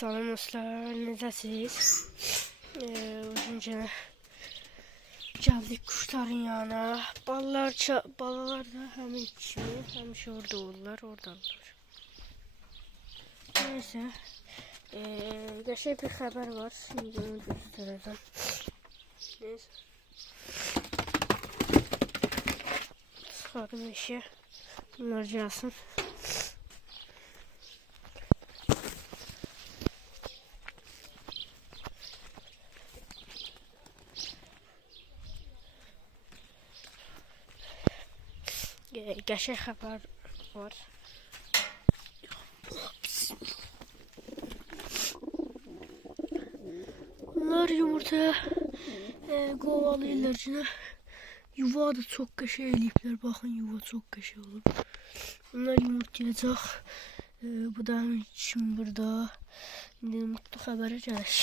Salam dostlar, necəsiz? Önce gəldik kuşların yanına. Balalar da həmin kimi, həmişə orada olurlar, oradalar. Neyse, qəşəng bir xəbər var. Şimdi onu göstərəcəm. Neyse. Çıxardım eşə. Bunlar gəlsin. Qəşəng xəbər var. Bunlar yumurtaya qovalayırlar ki, yuva da çox qəşəng eləyiblər. Baxın, yuva çox qəşəng olub. Bunlar yumurtlayacaq. Bu da şimdi burada. İndi mutlu xəbərə gələk.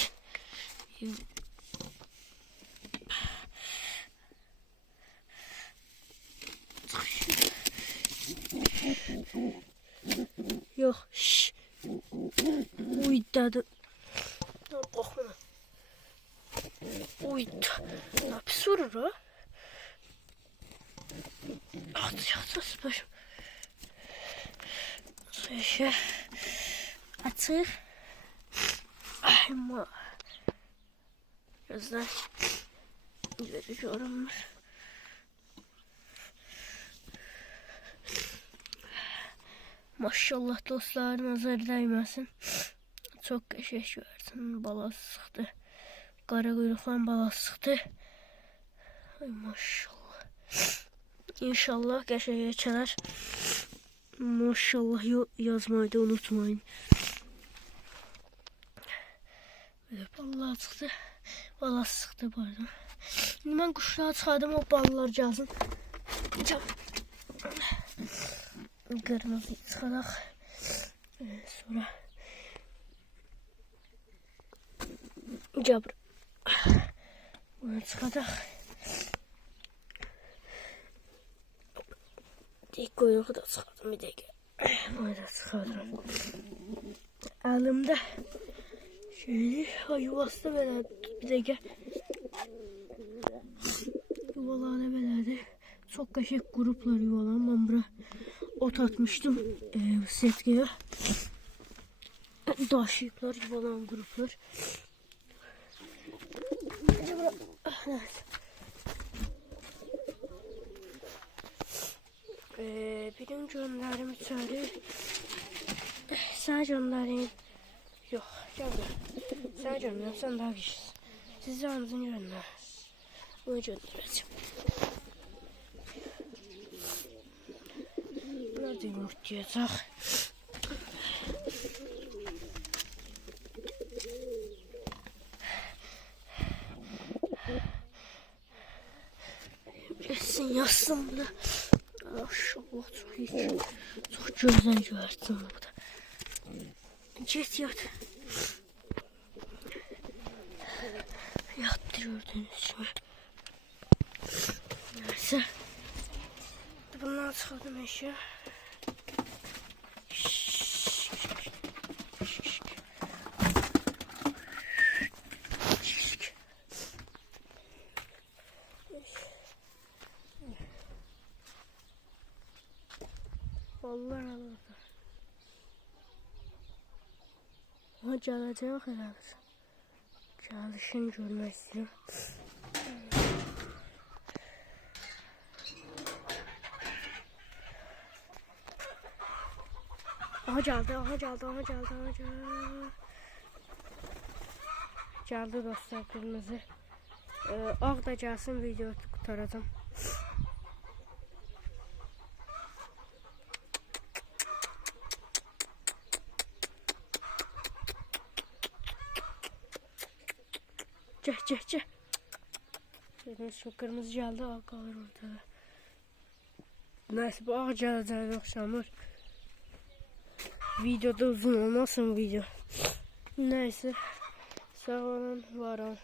Yok, şşş. Uydadı. Korkma. Uydu. Ne pis vurur o? Atacak süper. Şöyle açık. Ay ma. Gözler. Görüyorum. Maşallah dostlar, nazar dəyməsin. Çox qəşəng görsün. Balası sıxdı. Qara quyruqlan balası sıxdı. Ay maşallah. İnşallah qəşəng keçər. Maşallah yazmayı da unutmayın. Böyle balalar çıxdı. Balası sıxdı pardon. Şimdi mən quşları çıxardım, o balalar gəlsin. Kırmızı çıxaraq. Sonra cabr. Bunu çıxaraq. Tek quyruğu da çıxardım bir dəqiqə. Bunu da çıxardım. Əlimdə şöyle yuvası da belədir. Bir dəqiqə. Yuvaları da belədir. Çok qəşəng qurublar yuvalar. Mən bura ot atmıştım setkeye. Daşıyıplar yuvalan qurublar. Evet. Benim gönderim içeri. Sen gönderin. Yok, gönder. Sen gönder, sen daha güçlüsün. Siz canınızın gönder. Bunu göndereceğim. Bunlar da yumurtlayacaq. Geçsin, yazsın bunu. Maşallah, çok iyi. Çok gözəl görsün bu da. Get yat. Yattı gördüğünüz gibi. Neyse. Bundan çıxardım eşya. Vallahi Allah. Ama gələcək elədir. Gəlişini görmək istəyirəm. Aha geldi. Geldi dostlar kırmızı. Ağ da gelsin, video kurtaracağım. Ceh. Şu kırmızı geldi, ağ kalır ortada. Neyse, bu ağ geleceğine oxşamır. Videoda uzun olmasın video. Neyse. Sağ olun, var olun.